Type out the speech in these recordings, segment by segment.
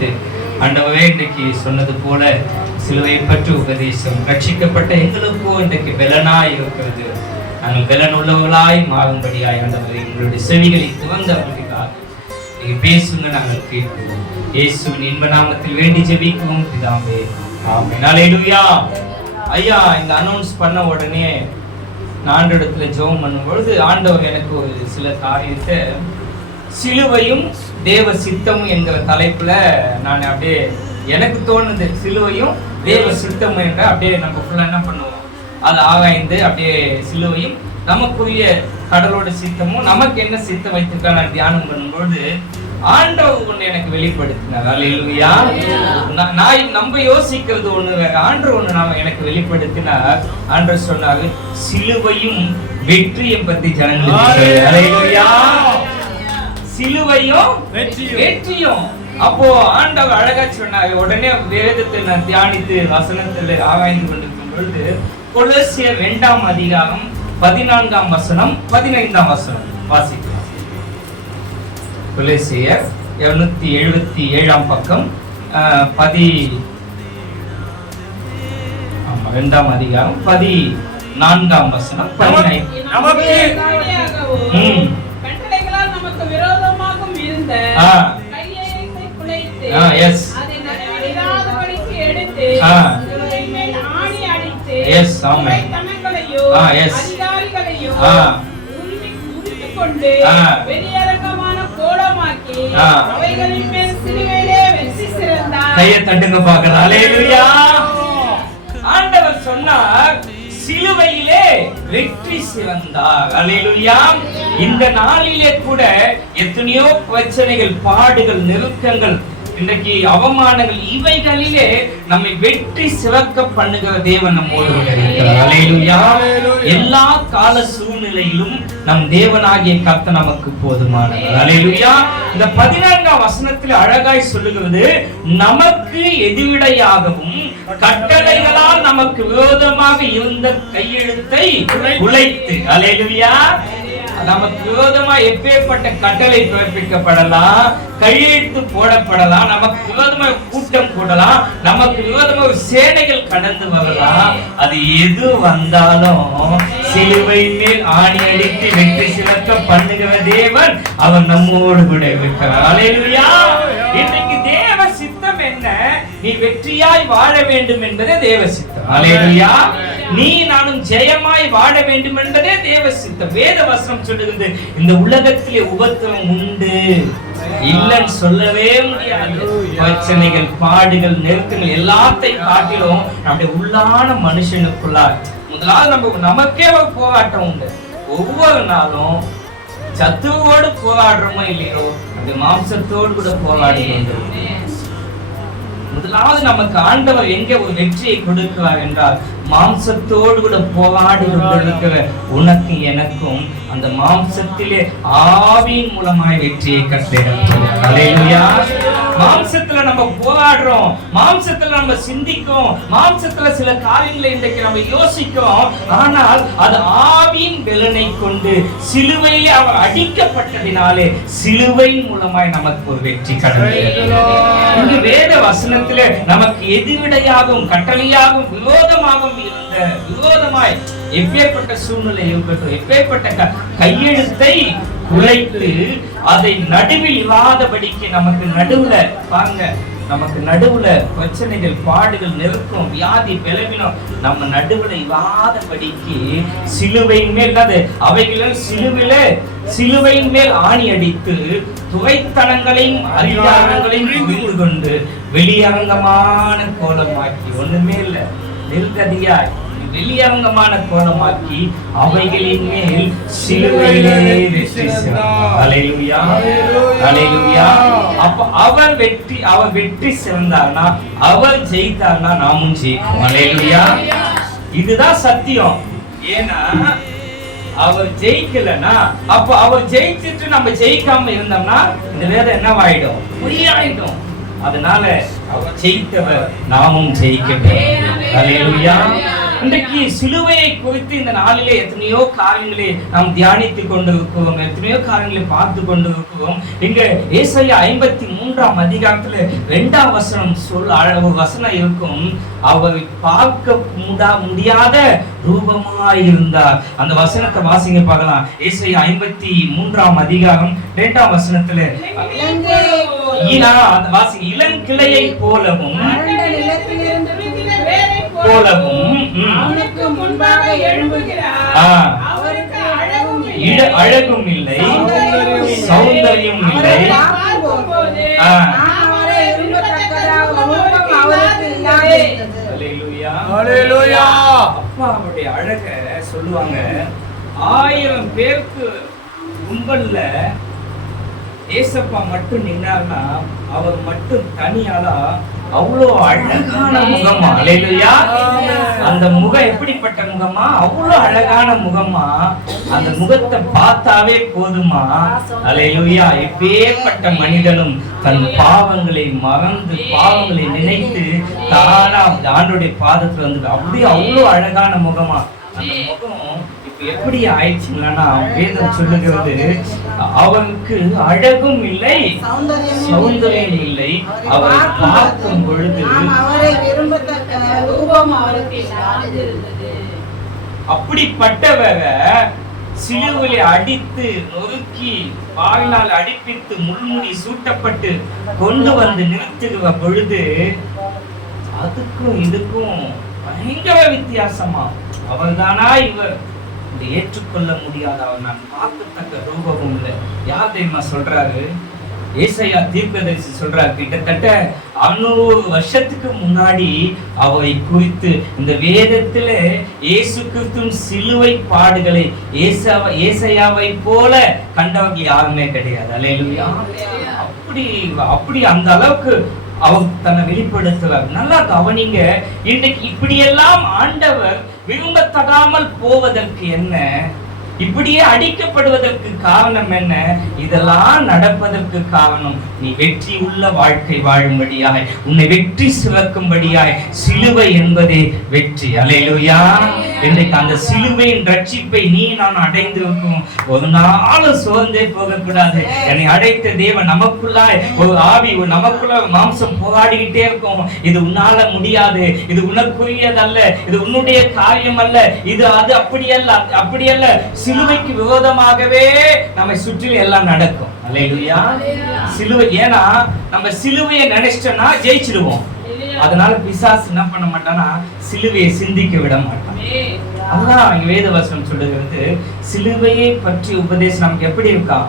வைத்து ஆண்டவரே இன்றைக்கு சொன்னது போல சிலுவையை பற்றி உபதேசம் ரட்சிக்கப்பட்ட எங்களுக்கோ இன்றைக்கு பலனாய் இருக்கிறது. நாங்கள் பலன் உள்ளவர்களாய் மாறும்படியாய் ஆண்டவரே எங்களுடைய செவிகளை துவந்து அவர்களுக்காக நீங்க பேசுங்க, நாங்கள் கேட்கிறோம். இயேசுவின் இன்ப நாமத்தில் வேண்டி ஜெபிக்கிறோம் பிதாவே, ஆமென். அல்லேலூயா. ஐயா இந்த அனௌன்ஸ் பண்ண உடனே நான் ஆண்டவரிடத்துல ஜெபம் பண்ணும்பொழுது ஆண்டவர் எனக்கு ஒரு சில காரியத்தை சிலுவையும் தேவ சித்தமும் என்கிற தலைப்புல நான் அப்படியே எனக்கு தோணுது. சிலுவையும் தேவ சித்தமும் என்ற அப்படியே நம்ம ஃபுல்லா என்ன பண்ணுவோம், அது ஆராய்ந்து அப்படியே சிலுவையும் நமக்குரிய கடலோட சித்தமும் நமக்கு என்ன சித்தம் வைத்திருக்கா நான் தியானம் பண்ணும்போது ஆண்டவர் ஒண்ணு எனக்கு வெளிப்படுத்தினார். அல்லேலூயா. நான் நம்ம யோசிக்கிறது ஒண்ணு வேற, ஆண்டவர் ஒண்ணு நாம எனக்கு வெளிப்படுத்தினார். ஆண்டவர் சொன்னாரு சிலுவையும் வெற்றியை பத்தி ஜனங்களுக்கு. அல்லேலூயா. சிலுவையும் வெற்றியும். அப்போ ஆண்டவர் அழகா சொன்னாரு. உடனே வேதத்தை நான் தியானித்து வசனத்துல ஆராய்ந்து கொண்டிருக்கும் பொழுது கொலோசியர் 2ஆம் அதிகாரம் 14ஆம் வசனம் 15ஆம் வசனம் வாசிக்கலாம். கொலோசியர் 277ஆம் பக்கம் 2ஆம் அதிகாரம் 14ஆம் வசனம் 15. நமக்கு கட்டளைகளால் நமக்கு விரோதமாகவும் இருந்த கையெழுத்தை குலைத்து அதை நடைமுறையாதபடிக்கு எடுத்து சிலுவையின் மேல் ஆணி அடித்து தனங்களையும் அதிகாரிகளையும் உரித்துக் கொண்டு வெளியரங்கமான கோலமாக்கி அவைகளின் மேல் சிலுவையிலே வெற்றி சிறந்தார். கையை தட்டுங்க பார்க்கலாம். அல்லேலூயா. ஆண்டவர் சொன்னார் சிலுவையிலே வெற்றி சிறந்தார். அல்லேலூயா. இந்த நாளிலே கூட எத்தனையோ பிரச்சனைகள், பாடுகள், நெருக்கங்கள், இன்றைக்கு அவமானங்கள், இவைகளிலே நம்மை வெற்றி சிறக்க பண்ணுகிற தேவன் நம்மோடு இருக்கிறார். அல்லேலூயா. எல்லா கால சூழ்நிலையிலும் நம் தேவனாகிய கர்த்தர் நமக்கு போதுமானவர். அல்லேலூயா. இந்த 14ஆம் வசனத்தில் அழகாய் சொல்லுகிறது, நமக்கு எதிரிடையாகவும் கட்டளைகளால் நமக்கு விரோதமாக இருந்த கையெழுத்தை உடைத்து. அல்லேலூயா. நமக்கு விரோதமா எப்பேற்பட்ட கட்டளை பிறப்பிக்கப்படலாம், கையெழுத்து போடப்படலாம், நமக்கு விரோதமா கூட்டம் கூடலாம், நமக்கு விரோதமா சேனைகள் கடந்து வரலாம். அது எது வந்தாலும் சிலுவை மேல் ஆணி அடித்து வெற்றி சிறக்க பண்ணுகிற தேவன் அவர் நம்மோடு கூட இருக்கிறார். அல்லேலூயா. இன்றைக்கு தேவ சித்தம் என்ன? நீ வெற்றியாய் வாழ வேண்டும் என்பதே தேவ சித்தம். அல்லேலூயா. நீ நானும் ஜெயமாய் வாழ வேண்டும் என்பதே தேவ சித்தம். வேத வசனம் சொல்லுகிறது, இந்த உலகத்திலே உபத்திரவம் உண்டு, இல்லைன்னு சொல்லவே முடியாது. பிரச்சனைகள், பாடுகள், நெருக்கங்கள் எல்லாத்தையும் காட்டிலும் நம்முடைய உள்ளான மனுஷனுக்குள்ளா முதலாவது நமக்கே ஒரு போராட்டம் உண்டு. ஒவ்வொரு நாளும் சத்துவோடு போராடுறோமோ இல்லையோ அந்த மாம்சத்தோடு கூட போராடுகிறோம். முதலாவது நமக்கு ஆண்டவர் எங்கே ஒரு வெற்றியை கொடுக்கிறார் என்றால் மாம்சத்தோடு கூட போராடி கொண்டிருக்கிற உனக்கு எனக்கும் அந்த மாம்சத்திலே ஆவியின் மூலமாய் வெற்றியை கட்டளையிடுகிறார். அல்லேலூயா. மாம்சத்துல நம்ம போராடுறோம், மாம்சத்துல நம்ம சிந்திக்கிறோம், மாம்சத்துல சில காரியங்களை இன்றைக்கு நம்ம யோசிக்கிறோம். ஆனால் அது ஆவியின் பலனை கொண்டு சிலுவையிலே அவர் அடிக்கப்பட்டதினாலே சிலுவையின் மூலமாய் நமக்கு ஒரு வெற்றி கிடைக்கிறது. இந்த வேத வசனத்திலே நமக்கு எதிர்விடையாகவும் கட்டளையாகவும் விரோதமாகவும் இருந்த விரோதமாய் எப்பேற்பட்ட சூழ்நிலை இருக்கட்டும், எப்பேற்பட்ட கையெழுத்தை குலைத்து அதை நடுவில் இல்லாதபடிக்கு நமக்கு நடுவுல பாருங்க, நமக்கு நடுவுல பிரச்சனைகள், பாடுகள், நெருக்கம், வியாதி, பலவீனம் நம்ம நடுவுல இல்லாதபடிக்கு சிலுவையின் மேல் அவைகள் சிலுவையின் மேல் ஆணி அடித்து துவைத்தனங்களையும் அதிகாரங்களையும் புரிந்து கொண்டு வெளியரங்கமான கோலமாக்கி, ஒண்ணுமே இல்ல நிர்கதியாய் வெளியரங்கமான கோலமாக்கி அவைகளின் மேல் சிலுவையிலே வெற்றி சிறந்தார். அல்லேலூயா. அல்லேலூயா. அப்ப அவர் வெற்றி சிறந்தார்னா, அவர் ஜெயித்தார்னா நாமும் ஜெயிப்போம். அல்லேலூயா. இதுதான் சத்தியம். ஏன்னா அவர் ஜெயிக்கலன்னா, அப்ப அவர் ஜெயிச்சிட்டு நம்ம ஜெயிக்காம இருந்தோம்னா இந்த வேதம் என்னவாயிடும்? பொய்யாயிடும். அதனால அவர் ஜெயித்தவர், நாமும் ஜெயிக்கணும். அல்லேலூயா. இன்றைக்கு சிலுவையை குறித்து இந்த நாளிலே எத்தனையோ காரியங்களை நாம் தியானித்துக் கொண்டிருக்கிறோம், எத்தனையோ காரியங்களை பார்த்து கொண்டிருக்கிறோம். இங்க ஏசாயா 53ஆம் அதிகாரத்துல 2ஆம் வசனம் வசனம் இருக்கும், அவரை பார்க்க முடியாத ரூபமாய் இருந்தார். அந்த வசனத்தை வாசிங்க பார்க்கலாம். ஏசாயா 53ஆம் அதிகாரம் 2ஆம் வசனத்துல இளங்கிளையை போலவும் அழகும் இல்லை, சௌந்தரியம் இல்லை. அப்பா அவருடைய அழக சொல்லுவாங்க. 1000 பேருக்கு கும்பல்ல ஏசப்பா மட்டும் நின்னார்னா அவர் மட்டும் தனியாளா அவ்வளோ அழகான முகமா. அல்லேலூயா. அந்த முகம் எப்படிப்பட்ட முகமா? அவ்வளோ அழகான முகமா. அந்த முகத்தை பார்த்தாவே போதுமா. அல்லேலூயா. எப்பேற்பட்ட மனிதனும் தன் பாவங்களை மறந்து பாவங்களை நினைத்து தானா ஆண்டவருடைய பாதத்துல வந்து அப்படியே அவ்வளோ அழகான முகமா. அந்த முகம் எப்படி ஆயிடுச்சுங்கன்னா வேதம் சொல்லுகிறது, அவருக்கு அழகும் இல்லை, சௌந்தரியம் இல்லை. அவரை பார்க்கும் பொழுது அப்படிப்பட்டவரை சிலுவையை அடித்து நொறுக்கி வாயினால் அடிப்பித்து முள்முடி சூட்டப்பட்டு கொண்டு வந்து நிறுத்துகிற பொழுது அதுக்கும் இதுக்கும் பயங்கர வித்தியாசமா. அவர்தானா இவர்? ஏற்றுக்கொள்ள முடியாத அவர் நான் பார்க்கத்தக்க ரூபமும் இல்லை. யார் தெரியுமா சொல்றாரு? ஏசாயா தீர்க்கதரிசி சொல்றாரு. கிட்டத்தட்ட 600 வருஷத்துக்கு முன்னாடி அவரை குறித்து இந்த வேதத்துல இயேசு கிறிஸ்துவின் சிலுவை பாடுகளை ஏசாயாவை போல கண்டவர்கள் யாருமே கிடையாது. அல்லேலூயா. அப்படி அந்த அளவுக்கு அவர் தன்னை வெளிப்படுத்துவார். நல்லா கவனிங்க. இன்றைக்கு இப்படியெல்லாம் ஆண்டவர் விரும்பத்தகாமல் போவதற்கு என்ன? இப்படியே அடிக்கப்படுவதற்கு காரணம் என்ன? இதெல்லாம் நடப்பதற்கு காரணம் நீ வெற்றி உள்ள வாழ்க்கை வாழும்படியாய், உன்னை வெற்றி சிவக்கும்படியாய் சிலுவை என்பதே வெற்றி. அல்லேலூயா. இன்றைக்கு அந்த சிலுவையின் ரட்சிப்பை நீ நான் அடைந்திருக்கும். ஒரு நாளும் சோர்ந்தே போகக்கூடாது. என்னை அடைத்த தேவன் நமக்குள்ளாய் ஒரு ஆவி, நமக்குள்ள மாம்சம் போராடிக்கிட்டே இருக்கும். இது உன்னால முடியாது, இது உனக்குரியதல்ல, இது உன்னுடைய காரியம் அல்ல, இது அது அப்படியல்ல. சிலுவைக்கு விரோதமாகவே நம்மை சுற்றிலும் எல்லாம் நடக்கும். அல்லேலூயா. சிலுவை, ஏன்னா நம்ம சிலுவையை நினைச்சிட்டோம்னா ஜெயிச்சிடுவோம். அதனால பிசாசு என்ன பண்ண மாட்டானா, சிலுவையை சிந்திக்க விட மாட்டான். அதுதான் வேத வசனம் சொல்லுகிறது. சிலுவையை பற்றி உபதேசம் நமக்கு எப்படி இருக்கா?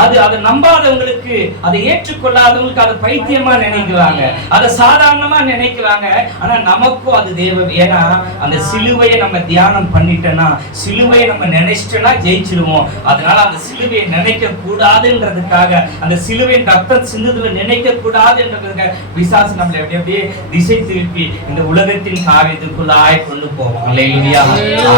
அதை நம்பாதவங்களுக்கு, அதை ஏற்றுக்கொள்ளாதவங்களுக்கு அதை பைத்தியமா நினைக்கிறாங்க, அதை சாதாரணமா நினைக்கிறாங்க. ஆனா நமக்கும் அது தேவை. ஏன்னா அந்த சிலுவையை நம்ம தியானம் பண்ணிட்டோம்னா, சிலுவையை நம்ம நினைச்சிட்டோம்னா ஜெயிச்சிடுவோம். அதனால அந்த சிலுவையை நினைக்க கூடாதுன்றதுக்காக, அந்த சிலுவையின் ரத்தம் சிந்துதுல நினைக்க கூடாதுன்றதுக்காக பிசாசு நம்மளை அப்படியே திசை திருப்பி இந்த உலகத்தின் காரியத்துக்குள்ளாய் கொண்டு போவோம். அல்லேலூயா.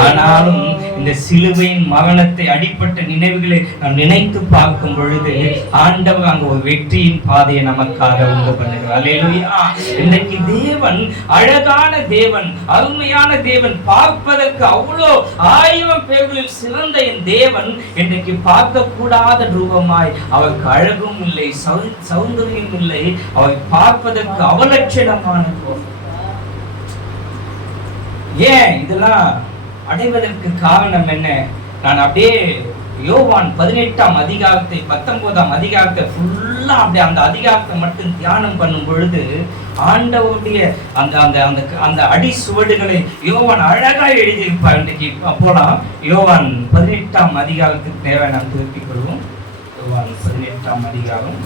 ஆனாலும் இந்த சிலுவையின் மரணத்தை, அடிப்பட்ட நினைவுகளை நாம் நினைத்து பார்க்கும் பொழுது ஆண்டவர் அங்க ஒரு வெற்றியின் பாதையை நமக்காக உண்டு பண்ணுகிறார். அல்லேலூயா. இன்னைக்கு தேவன் அழகான தேவன், அருமையான தேவன், பார்ப்பதற்கு அவ்வளோ 1000 பேர்களில் சிறந்த என் தேவன் இன்றைக்கு பார்க்க கூடாத ரூபமாய், அவருக்கு அழகும் இல்லை, சௌந்தரியம் இல்லை, அவரை பார்ப்பதற்கு அவலட்சணமான போது. ஏன் இதெல்லாம் அடைவதற்கு காரணம் என்ன? நான் அப்படியே யோவான் 18ஆம் அதிகாரத்தை 19ஆம் அதிகாரத்தை ஃபுல்லா அப்படியே அந்த அதிகாரத்தை மட்டும் தியானம் பண்ணும் பொழுது ஆண்டவருடைய அந்த அந்த அந்த அந்த அடி சுவடுகளை யோவான் அழகா எழுதியிருப்பார். இன்றைக்கு போலாம். யோவான் 18ஆம் அதிகாரத்துக்கு தேவை நாம் திருப்பிக் கொள்வோம். யோவான் 18ஆம் அதிகாரம்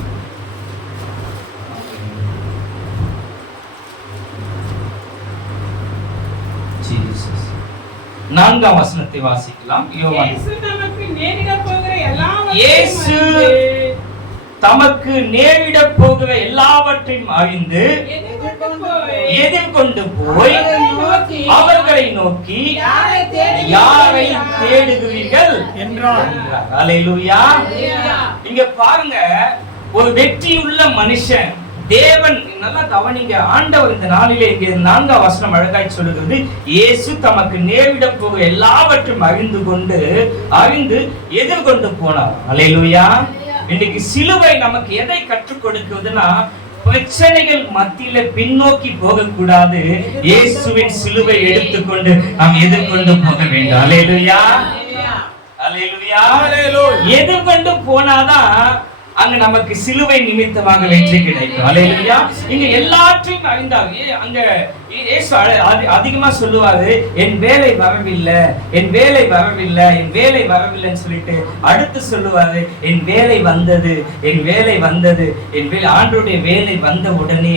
நான்காம் வசனத்தை வாசிக்கலாம். இயேசு தமக்கு நேரிட போகிற எல்லாவற்றையும் அறிந்து எதிர்கொண்டு போய் அவர்களை நோக்கி யாரை தேடுகிறீர்கள் என்றார். அல்லேலூயா. இங்க பாருங்க, ஒரு வெற்றியுள்ள மனுஷன் தேவன், நல்லா கவனிங்க, ஆண்டவர் இந்த நாளிலே இங்கே 4ஆம் வசனம் அழகாய் சொல்லுகிறது, இயேசு தமக்கு நேரிட போக எல்லாவற்றையும் அறிந்து எதிர்கொண்டு போனார். அல்லேலூயா. இன்னைக்கு சிலுவை நமக்கு எதை கற்றுக் கொடுக்குதுன்னா, பிரச்சனைகள் மத்தியில பின்னோக்கி போக கூடாது, இயேசுவின் சிலுவை எடுத்துக்கொண்டு நாம் எதிர்கொண்டு போக வேண்டும். அல்லேலூயா, அல்லேலூயா. எதிர்கொண்டு போனாதான் அங்க நமக்கு சிலுவை நிமித்தமாக வெற்றி கிடைக்கும். அல்லேலூயா. இங்க எல்லாத்தையும் அறிந்தாங்க. அங்க இயேசு அதிகமா சொல்லுவாரு, என் வேலை வரவில்லை, என் வேலை வரவில்லை, என் வேலை வரவில்லைன்னு சொல்லிட்டு அடுத்து சொல்லுவாரு, என் வேலை வந்தது, என் வேலை வந்தது, என் வேலை. ஆண்டவருடைய வேலை வந்த உடனே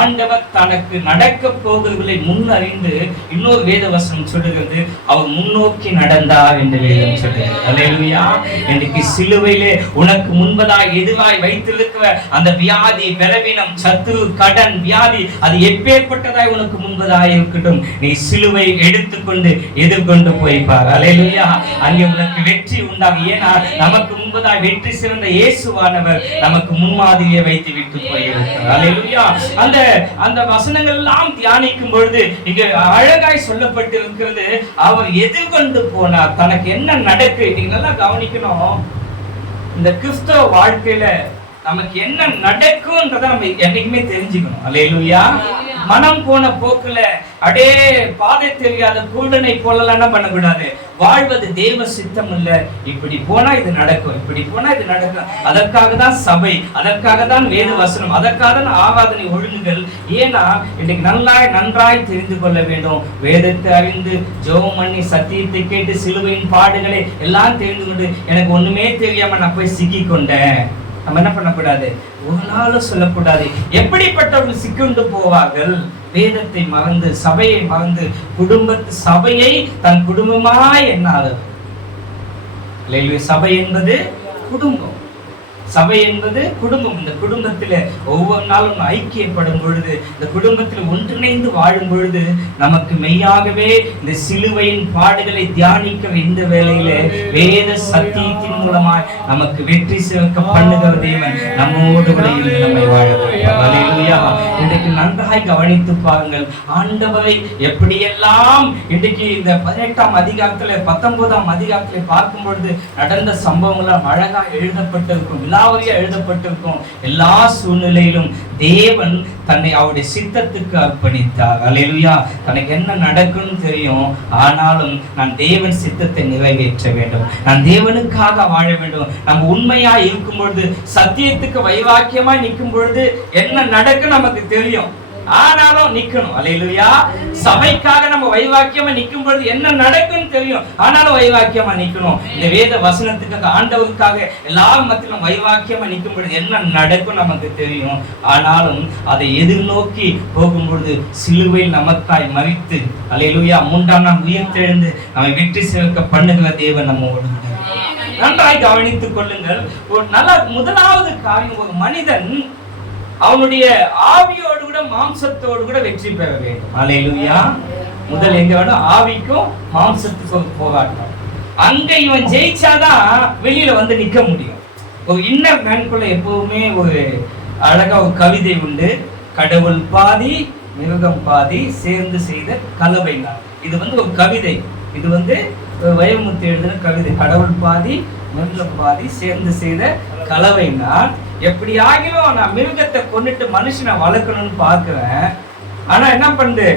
ஆண்டவர் தனக்கு நடக்க போகிறவர்களை முன்னறிந்து இன்னொரு வேத வசனம் சொல்லுகிறது, அவர் முன்னோக்கி நடந்தார் என்று வேதம் சொல்லுகிறது. அல்லேலூயா. இன்னைக்கு சிலுவையிலே உனக்கு முன்பதாக எதுவாய் வைத்திருக்கிற அந்த வியாதி, பலவீனம், சத்துரு, கடன், வியாதி, அது எப்பேற்பட்டதாய் உனக்கு முன்பதாக இருக்கட்டும், நீ சிலுவை எடுத்துக்கொண்டு எதிர்கொண்டு போய்ப்பார். அல்லேலூயா. அங்கே உனக்கு வெற்றி உண்டாகும். ஏன்னா நமக்கு முன்பதாக வெற்றி சிறந்த இயேசுவானவர் நமக்கு முன்மாதிரியை வைத்து விட்டு போயிருக்கிறார். அல்லேலூயா. அந்த வசனங்கள் எல்லாம் தியானிக்கும் பொழுது இங்க அழகாய் சொல்லப்பட்டிருக்கிறது, அவர் எதிர்கொண்டு போனார். தனக்கு என்ன நடக்கு, நீங்க நல்லா கவனிக்கணும். இந்த கிறிஸ்தவ வாழ்க்கையில நமக்கு என்ன நடக்கும்ன்றத நம்ம என்னைக்குமே தெரிஞ்சுக்கணும். அல்லேலூயா. மனம் போன போக்குல அடே பாதை தெரியாத குருடனை போலலாம் என்ன பண்ணக்கூடாது, வாழ்வது தேவ சித்தம் இல்ல. இப்படி போனா இது நடக்கும், இப்படி போனா இது நடக்கும். அதற்காக தான் சபை, அதற்காக தான் வேத வசனம், அதற்காக தான் ஆராதனை ஒழுங்குகள். ஏன்னா இன்னைக்கு நன்றாய் தெரிந்து கொள்ள வேண்டும். வேதத்தை அறிந்து ஜெபம் பண்ணி சத்தியத்தை கேட்டு சிலுவையின் பாடுகளை எல்லாம் தெரிந்து கொண்டு எனக்கு ஒண்ணுமே தெரியாம நான் போய் சிக்கி கொண்டேன், நம்ம என்ன பண்ணக்கூடாது, ஒரு நாளும் சொல்லக்கூடாது. எப்படிப்பட்டவர்கள் சிக்கொண்டு போவார்கள், வேதத்தை மறந்து, சபையை மறந்து, சபையை தன் குடும்பமாய் எண்ணாதவர். சபை என்பது குடும்பம், சபை என்பது குடும்பம். இந்த குடும்பத்தில ஒவ்வொரு நாளும் ஐக்கியப்படும் பொழுது, இந்த குடும்பத்தில் ஒன்றிணைந்து வாழும் பொழுது நமக்கு மெய்யாகவே இந்த சிலுவையின் பாடுகளை தியானிக்கிற இந்த வேளையில வேத சத்தியத்தின் மூலமாய் நமக்கு வெற்றி சிறக்க பண்ணுகிற தேவன் நம்மோடு கூட இருந்து நம்மை வாழ வைப்பார். அல்லேலூயா. இன்றைக்கு நன்றாய் கவனித்து பாருங்கள், ஆண்டவரை எப்படியெல்லாம் இன்றைக்கு இந்த 18ஆம் அதிகாரத்துல 19ஆம் அதிகாரத்துல பார்க்கும் பொழுது நடந்த சம்பவங்கள் அழகா எழுதப்பட்டிருக்கும், எழுதப்பட்டிருக்கும். எல்லா சூழ்நிலையிலும் தேவன் தன்னை அவருடைய சித்தத்துக்கு அர்ப்பணித்தார். அல்லேலூயா. தனக்கு என்ன நடக்கும்னு தெரியும், ஆனாலும் நான் தேவன் சித்தத்தை நிறைவேற்ற வேண்டும், நான் தேவனுக்காக வாழ வேண்டும். நம்ம உண்மையா இருக்கும் பொழுது, சத்தியத்துக்கு வைவாக்கியமா நிற்கும் பொழுது என்ன நடக்கும் நமக்கு தெரியும், ஆனாலும் நிக்கணும். அல்லேலூயா. சபைக்காக நம்ம வைவாக்கியமா நிற்கும் பொழுது என்ன நடக்கும்னு தெரியும், ஆனாலும் வைவாக்கியமா நிக்கணும். இந்த வேத வசனத்துக்காக, ஆண்டவருக்காக எல்லாரும் மத்தியிலும் வைவாக்கியமா நிற்கும் பொழுது என்ன நடக்கும் நமக்கு தெரியும், ஆனாலும் அதை எதிர்நோக்கி போகும்பொழுது சிலுவையில் நமக்காய் மரித்து, அல்லேலூயா, 3ஆம் நாள் உயிர்த்தெழுந்து நம்மை வெற்றி சேர்க்க பண்ணுகிற தேவன் நம்மோடு. நன்றாய் கவனித்துக் கொள்ளுங்கள். ஒரு நல்ல முதலாவது காரியம், ஒரு மனிதன் அவனுடைய ஆவியோடு கூட மாம்சத்தோடு கூட வெற்றி பெற வேண்டும். அல்லேலூயா. முதல் எங்க வேணும், ஆவிக்கும் மாம்சத்துக்கும் போராட்டம். அங்க இவன் ஜெயிச்சாதான் வெளியில வந்து நிக்க முடியும். ஒரு இன்னர் மேன்குள்ள எப்பவுமே ஒரு அழகா ஒரு கவிதை உண்டு, கடவுள் பாதி மிருகம் பாதி சேர்ந்து செய்த கலவை தான். இது ஒரு கவிதை, இது வைரமுத்து எழுதின கவிதை. கடவுள் பாதி மிருகம் பாதி சேர்ந்து செய்த கலவை தான். எப்படி ஆகிலும் நான் மிருகத்தை கொண்டுட்டு மனுஷனை வளர்க்கணும்னு பார்க்கிறேன், ஆனா என்ன பண்ணுது,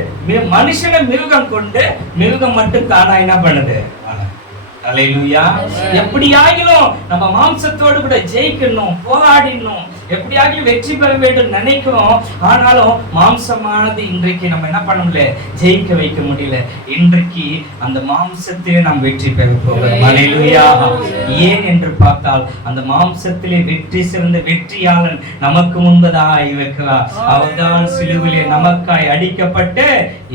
மனுஷனை மிருகம் கொண்டு மிருகம் மட்டும் தானா என்ன பண்ணுது. அல்லேலூயா. எப்படி ஆகிலும் நம்ம மாம்சத்தோடு கூட ஜெயிக்கணும், போராடினோம், எப்படி ஆகிலும் வெற்றி பெற வேண்டும் நினைக்கிறோம். ஆனாலும் மாம்சமானது இன்றைக்கு நம்ம என்ன பண்ண முடியல, ஜெயிக்க வைக்க முடியல. இன்றைக்கு அந்த மாம்சத்திலே நாம் வெற்றி பெற போகிறோம். அல்லேலூயா. ஏன் என்று பார்த்தால், அந்த மாம்சத்திலே வெற்றி சிறந்த வெற்றியாளன் நமக்கு முன்பதாக இருக்கிறார். அவர்தான் சிலுவிலே நமக்காய் அடிக்கப்பட்ட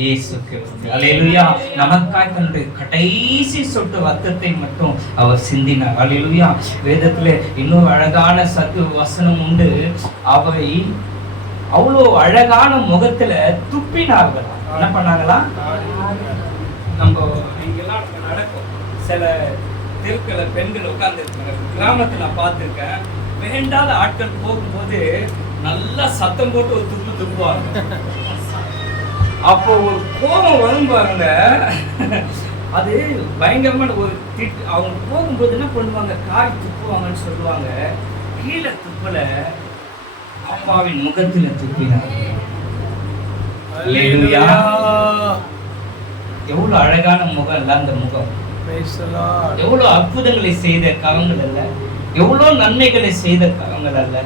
இயேசு கிறிஸ்து. அல்லேலூயா. நமக்காய் தன்னுடைய கடைசி சொட்டு ரத்தத்தை மட்டும் அவர் சிந்தினார். அல்லேலூயா. வேதத்திலே இன்னொரு அழகான வசனம் உண்டு. அவை அவ்வளோ அழகான முகத்துல துப்பினார்கள். என்ன பண்ணாங்களா, நம்ம இங்கெல்லாம் நடக்கும், சில தெருக்கள் பெண்கள் உட்கார்ந்து இருக்காங்க. கிராமத்துல நான் பார்த்திருக்கேன், வேண்டாத ஆட்கள் போகும்போது நல்லா சத்தம் போட்டு ஒரு துப்பு துப்புவாங்க. அப்போ ஒரு கோபம் வரும் பாருங்க, அது பயங்கரமான ஒரு திட்டு. அவங்க போகும்போது என்ன பண்ணுவாங்க, காய் துப்புவாங்கன்னு சொல்லுவாங்க. கீழே துப்பல, அப்பாவின் முகத்துல துப்பினார். அல்லேலூயா. எவ்வளவு அழகான முகம் இல்ல அந்த முகம். எவ்வளவு அற்புதங்களை செய்த கரங்கள் அல்ல, எவ்வளவு நன்மைகளை செய்த கரங்கள் அல்ல.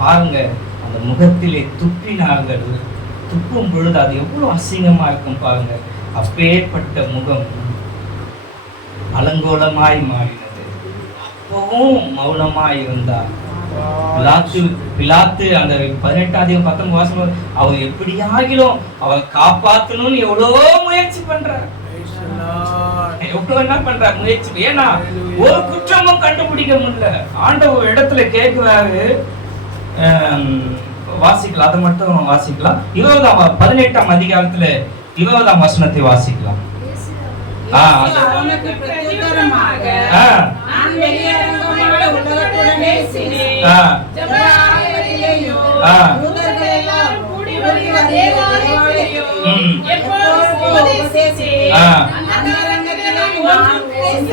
பாருங்க, அந்த முகத்திலே துப்பினார்கள். துப்பும் பொழுது அது எவ்வளவு அசிங்கமா இருக்கும் பாருங்க. அப்பேற்பட்ட முகம் அலங்கோலமாய் மாறினது. அப்பவும் மௌனமாய் இருந்தார். பிலாத்து அந்த 18-19 அவர் எப்படியாகிலும் அவர் காப்பாற்றணும்னு எவ்வளோ முயற்சி பண்றார். எவ்வளவு என்ன பண்றார் முயற்சி. ஏன்னா ஒரு குற்றமும் கண்டுபிடிக்க முடியல. ஆண்டவர் இடத்துல கேட்கிறாரு, வாசிக்கலாம், அதை மட்டும் வாசிக்கலாம். 18ஆம் அதிகாரத்துல 20ஆம் வசனத்தை வாசிக்கலாம்.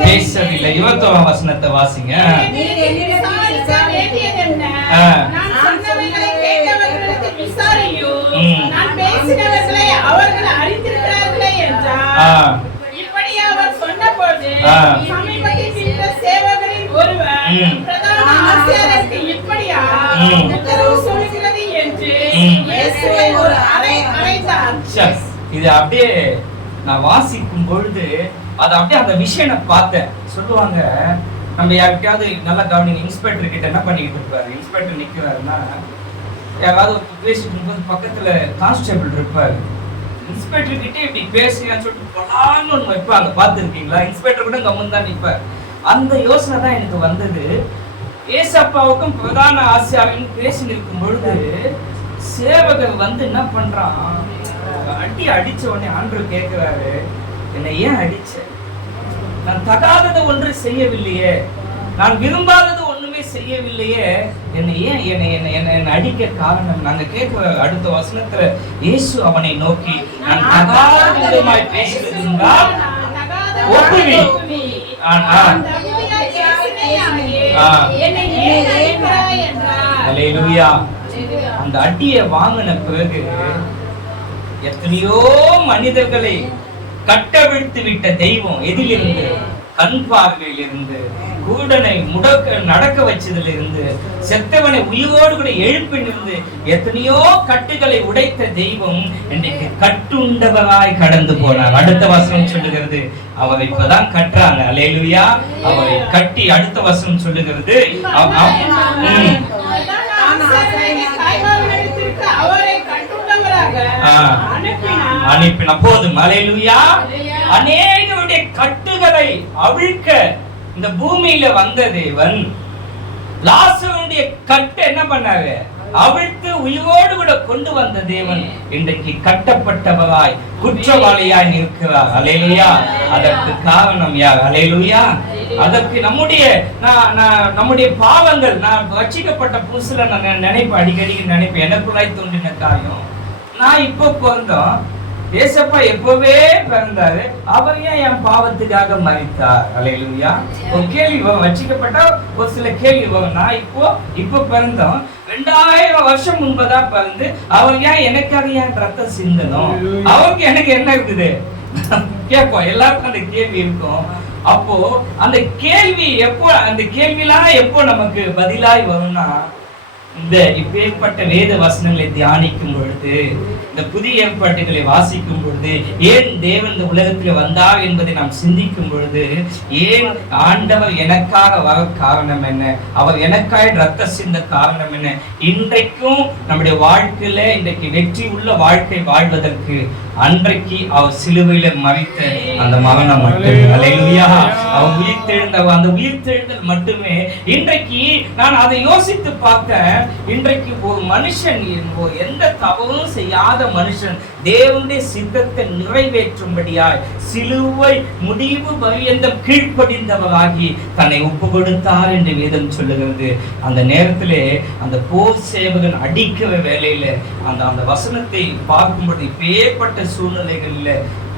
பேசவில்லை. 21ஆம் வசனத்தை வாசிங்க. இது அப்படியே நான் வாசிக்கும் பொழுது அது அப்படியே அந்த விஷயம் நான் பார்த்தேன். சொல்லுவாங்க, நம்ம யாருக்கையாவது நல்லா கவனிங்க, இன்ஸ்பெக்டர் கிட்ட என்ன பண்ணிக்கிட்டு இருப்பாரு, இன்ஸ்பெக்டர் நிற்கிறாருன்னா யாராவது பேசிட்டு இருக்கும்போது பக்கத்துல கான்ஸ்டபிள் இருப்பாரு. இன்ஸ்பெக்டர் கிட்டே இப்படி பேசுங்கன்னு சொல்லிட்டு பொலான்னு ஒன்று வைப்பாங்க, பார்த்துருக்கீங்களா? இன்ஸ்பெக்டர் கூட கம்மன் தான் நிற்பார். அந்த யோசனை தான் எனக்கு வந்தது. ஏசப்பாவுக்கும் பிரதான ஆசியாவிலும் பேசி நிற்கும் பொழுது சேவகர் வந்து என்ன பண்றான், அடிச்ச உடனே ஆண்டவர் கேட்கிறாரு, என்னை ஏன் அடிச்ச? நான் தகாதது ஒன்று செய்யவில்லையே, நான் விரும்பாதது ஒண்ணுமே செய்யவில்லையே, என்னை ஏன் என்னை அடிக்க காரணம்? நாங்க கேட்கிற அடுத்த வசனத்துல இயேசு அவனை நோக்கி, நான் தகாத விதமாய் பேசியிருந்தால் ஒப்புவி. அல்லேலூயா. அந்த அடியை வாங்கின பிறகு எத்தனையோ மனிதர்களை கட்டவிழ்த்து விட்ட தெய்வம் எதிலிருந்து? கண் பார்வையிலிருந்து, கூடனை நடக்க வச்சதிலிருந்து, செத்தவனை உயிரோடு கூட எழுப்பிலிருந்து எத்தனையோ கட்டுகளை உடைத்த தெய்வம் இன்றைக்கு கட்டுண்டவராய் கடந்து போனார். அடுத்த வசனம் சொல்லுகிறது, அவரை இப்பதான் கட்டுறாங்க. அல்லேலூயா. அவரை கட்டி அடுத்த வசனம் சொல்லுகிறது, அனுப்பின போதும். அல்லேலூயா. அநேகருடைய கட்டுகளை அவிழ்க்க இந்த பூமியில வந்த தேவன் லாசருடைய கட்டை என்ன பண்ணாரு? அவிழ்த்து உயிரோடு கூட கொண்டு வந்த தேவன் இன்றைக்கு கட்டப்பட்டவராய் குற்றவாளியாய் இருக்கிறார். அல்லேலூயா. அதற்கு காரணம் யார்? அல்லேலூயா. அதற்கு நம்முடைய பாவங்கள். நான் ரட்சிக்கப்பட்ட புதுசுல நான் அடிக்கடி நினைப்பேன், எனக்குள்ளாய் தோன்றின காரியம், நான் இப்போ பிறந்தோம், ஏசப்பா எப்பவே பிறந்தாரு, அவர் ஏன் என் பாவத்துக்காக மரித்தார்? அல்லேலூயா. ஒரு கேள்வி வரும், ரட்சிக்கப்பட்டா ஒரு சில கேள்வி வரும். நான் இப்போ பிறந்தோம், 2000 வருஷம் முன்பதான் பிறந்து அவர் ஏன் எனக்காக ஏன் ரத்தம் சிந்தனும்? அவருக்கு எனக்கு என்ன இருக்குது கேட்போம். எல்லாருக்கும் அந்த கேள்வி இருக்கும். அப்போ அந்த கேள்வி அந்த கேள்விலாம் எப்போ நமக்கு பதிலாய் வரும்னா, இந்த இப்பேற்பட்ட வேத வசனங்களை தியானிக்கும் பொழுது, இந்த புதிய ஏற்பாட்டுகளை வாசிக்கும் பொழுது, ஏன் தேவன் இந்த உலகத்தில் வந்தார் என்பதை நாம் சிந்திக்கும் பொழுது, ஏன் ஆண்டவர் எனக்காக வர காரணம் என்ன, அவர் எனக்காக ரத்த சிந்த காரணம் என்ன, இன்றைக்கும் நம்முடைய வாழ்க்கையில இன்றைக்கு வெற்றி உள்ள வாழ்க்கை வாழ்வதற்கு அன்றைக்கு அவர் சிலுவையில மரித்த அந்த மரணம் மட்டுமே. அல்லேலூயா. அவர் உயிர்த்தெழுந்த அந்த உயிர்த்தெழுதல் மட்டுமே. இன்றைக்கு நான் அதை யோசித்து பார்த்தேன். இன்றைக்கு ஒரு மனுஷன், எந்த தவறும் செய்யாத மனுஷன் தேவனுடைய சித்தத்தை நிறைவேற்றும்படியாய் சிலுவை முடிவு பரியந்தம் கீழ்ப்படிந்தவராகி தன்னை ஒப்பு கொடுத்தார் என்று வேதம் சொல்லுகிறது. அந்த நேரத்திலே அந்த போர் சேவகன் அடிக்கிற வேலையில அந்த வசனத்தை பார்க்கும்போது இப்பேற்பட்ட சூழ்நிலைகளில்